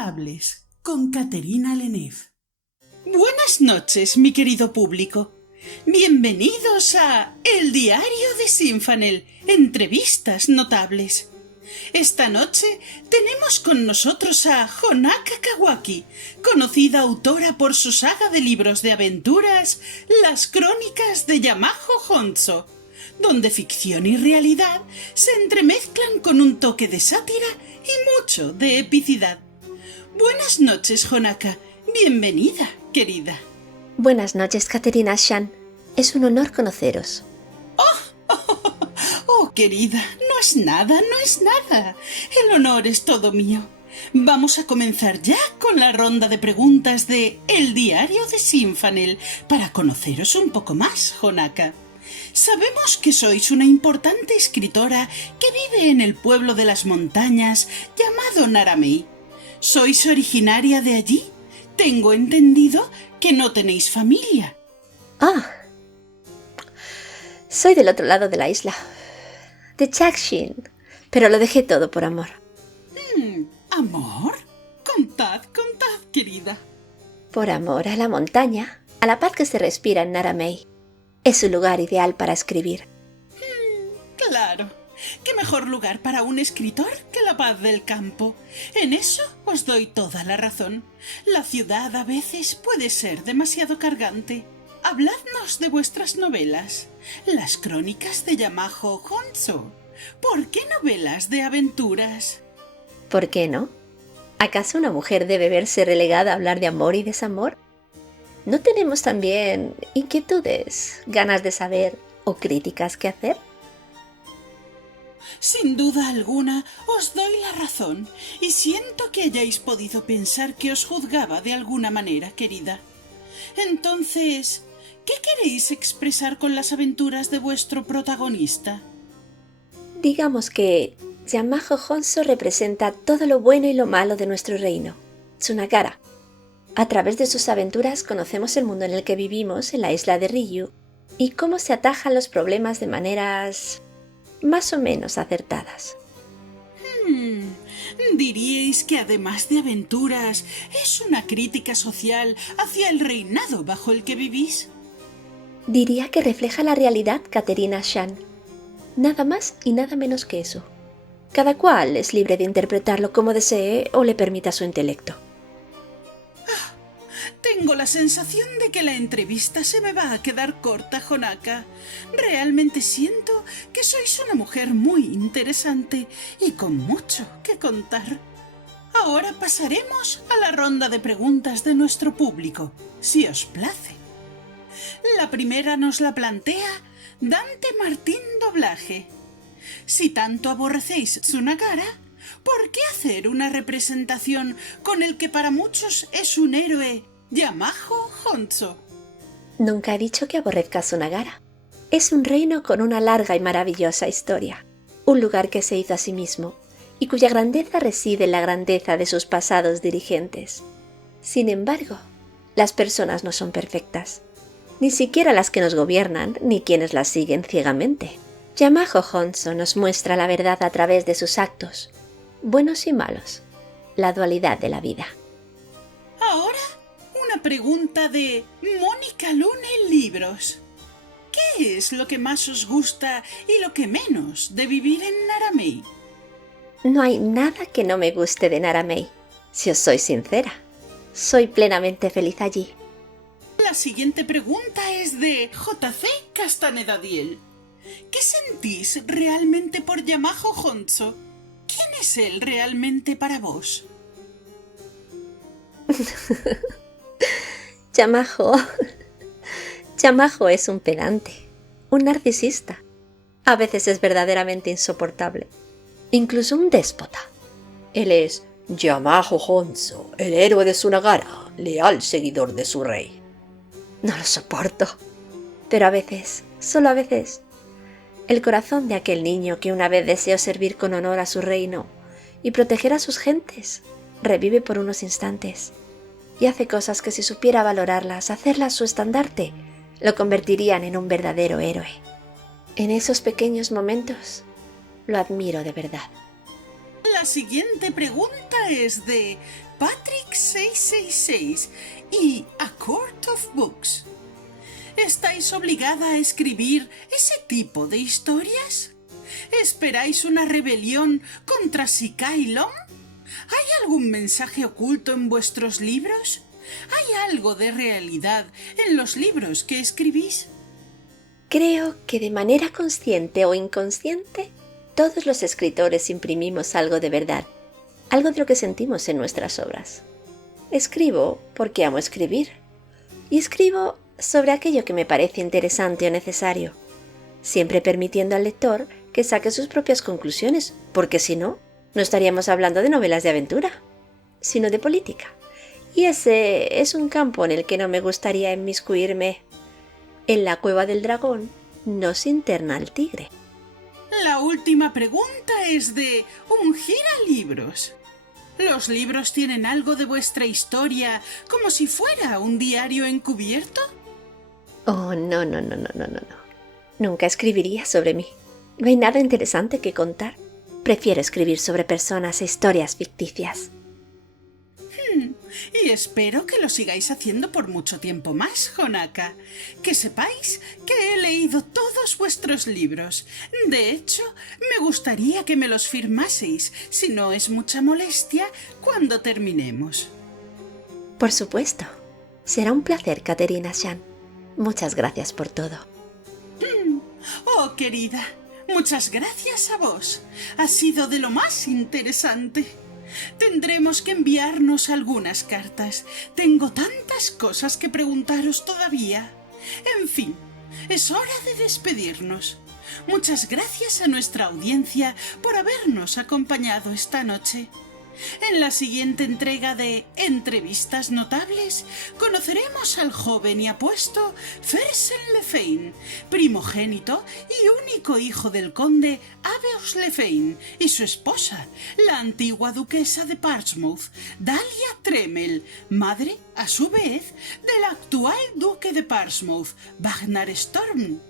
Notables, con Caterina Lenef. Buenas noches, mi querido público. Bienvenidos a El Diario de Sinfanel, entrevistas notables. Esta noche tenemos con nosotros a Honaka Kawaki, conocida autora por su saga de libros de aventuras Las Crónicas de Yamajo Honsō, donde ficción y realidad se entremezclan con un toque de sátira y mucho de epicidad. Buenas noches, Honaka. Bienvenida, querida. Buenas noches, Caterina-chan. Es un honor conoceros. Oh, querida, no es nada. El honor es todo mío. Vamos a comenzar ya con la ronda de preguntas de El Diario de Sinfanel para conoceros un poco más, Honaka. Sabemos que sois una importante escritora que vive en el pueblo de las montañas llamado Naramei. ¿Sois originaria de allí? Tengo entendido que no tenéis familia. Soy del otro lado de la isla, de Chakshin, pero lo dejé todo por amor. ¿Amor? Contad, querida. Por amor a la montaña, a la paz que se respira en Naramei. Es un lugar ideal para escribir. Claro. ¿Qué mejor lugar para un escritor que la paz del campo? En eso os doy toda la razón. La ciudad a veces puede ser demasiado cargante. Habladnos de vuestras novelas. Las crónicas de Yamajo Honsō. ¿Por qué novelas de aventuras? ¿Por qué no? ¿Acaso una mujer debe verse relegada a hablar de amor y desamor? ¿No tenemos también inquietudes, ganas de saber o críticas que hacer? Sin duda alguna, os doy la razón, y siento que hayáis podido pensar que os juzgaba de alguna manera, querida. Entonces, ¿qué queréis expresar con las aventuras de vuestro protagonista? Digamos que Yamajo Honsō representa todo lo bueno y lo malo de nuestro reino, Tsunagara. A través de sus aventuras conocemos el mundo en el que vivimos en la isla de Ryū y cómo se atajan los problemas de maneras más o menos acertadas. ¿Diríais que además de aventuras es una crítica social hacia el reinado bajo el que vivís? Diría que refleja la realidad, Caterina-chan. Nada más y nada menos que eso. Cada cual es libre de interpretarlo como desee o le permita su intelecto. Tengo la sensación de que la entrevista se me va a quedar corta, Honaka. Realmente siento que sois una mujer muy interesante y con mucho que contar. Ahora pasaremos a la ronda de preguntas de nuestro público, si os place. La primera nos la plantea Dante Martín Doblaje. Si tanto aborrecéis Tsunagara, ¿por qué hacer una representación con el que para muchos es un héroe, Yamajo Honsō? Nunca he dicho que aborrezca Tsunagara. Es un reino con una larga y maravillosa historia, un lugar que se hizo a sí mismo y cuya grandeza reside en la grandeza de sus pasados dirigentes. Sin embargo, las personas no son perfectas, ni siquiera las que nos gobiernan ni quienes las siguen ciegamente. Yamajo Honsō nos muestra la verdad a través de sus actos, buenos y malos, la dualidad de la vida. Ahora, una pregunta de Mónica Lune Libros. ¿Qué es lo que más os gusta y lo que menos de vivir en Naramei? No hay nada que no me guste de Naramei, si os soy sincera. Soy plenamente feliz allí. La siguiente pregunta es de JC Castaneda-Diel. ¿Qué sentís realmente por Yamajo Honsō? ¿Quién es él realmente para vos? Yamajo es un pedante, un narcisista. A veces es verdaderamente insoportable, incluso un déspota. Él es Yamajo Honsō, el héroe de Tsunagara, leal seguidor de su rey. No lo soporto, pero a veces, solo a veces, el corazón de aquel niño que una vez deseó servir con honor a su reino y proteger a sus gentes revive por unos instantes y hace cosas que si supiera valorarlas, hacerlas su estandarte, lo convertirían en un verdadero héroe. En esos pequeños momentos lo admiro de verdad. La La siguiente pregunta es de Patrick666 y A Court of Books. ¿Estáis obligada a escribir ese tipo de historias? ¿Esperáis una rebelión contra Sikai Long? ¿Hay algún mensaje oculto en vuestros libros? ¿Hay algo de realidad en los libros que escribís? Creo que de manera consciente o inconsciente, todos los escritores imprimimos algo de verdad, algo de lo que sentimos en nuestras obras. Escribo porque amo escribir, y escribo sobre aquello que me parece interesante o necesario, siempre permitiendo al lector que saque sus propias conclusiones, porque si no, no estaríamos hablando de novelas de aventura, sino de política. Y ese es un campo en el que no me gustaría inmiscuirme. En la cueva del dragón no se interna al tigre. La última pregunta es de Un Giralibros. ¿Los libros tienen algo de vuestra historia como si fuera un diario encubierto? Oh, no. Nunca escribiría sobre mí. No hay nada interesante que contar. Prefiero escribir sobre personas e historias ficticias. Y espero que lo sigáis haciendo por mucho tiempo más, Honaka. Que sepáis que he leído todos vuestros libros. De hecho, me gustaría que me los firmaseis, si no es mucha molestia, cuando terminemos. Por supuesto. Será un placer, Caterina-chan. Muchas gracias por todo. Oh, querida, muchas gracias a vos. Ha sido de lo más interesante. Tendremos que enviarnos algunas cartas. Tengo tantas cosas que preguntaros todavía. En fin, es hora de despedirnos. Muchas gracias a nuestra audiencia por habernos acompañado esta noche. En la siguiente entrega de Entrevistas Notables conoceremos al joven y apuesto Fersen Lefein, primogénito y único hijo del conde Aveus Lefein, y su esposa, la antigua duquesa de Portsmouth, Dalia Tremel, madre, a su vez, del actual duque de Portsmouth, Ragnar Storm.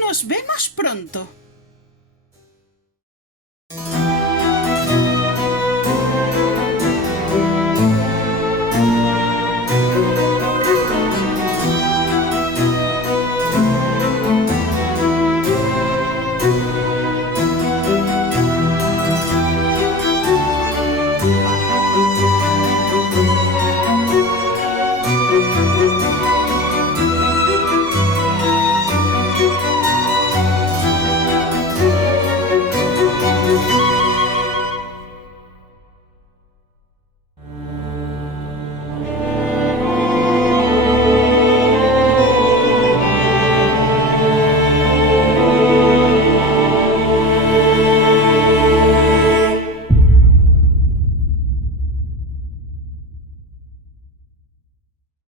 Nos vemos pronto.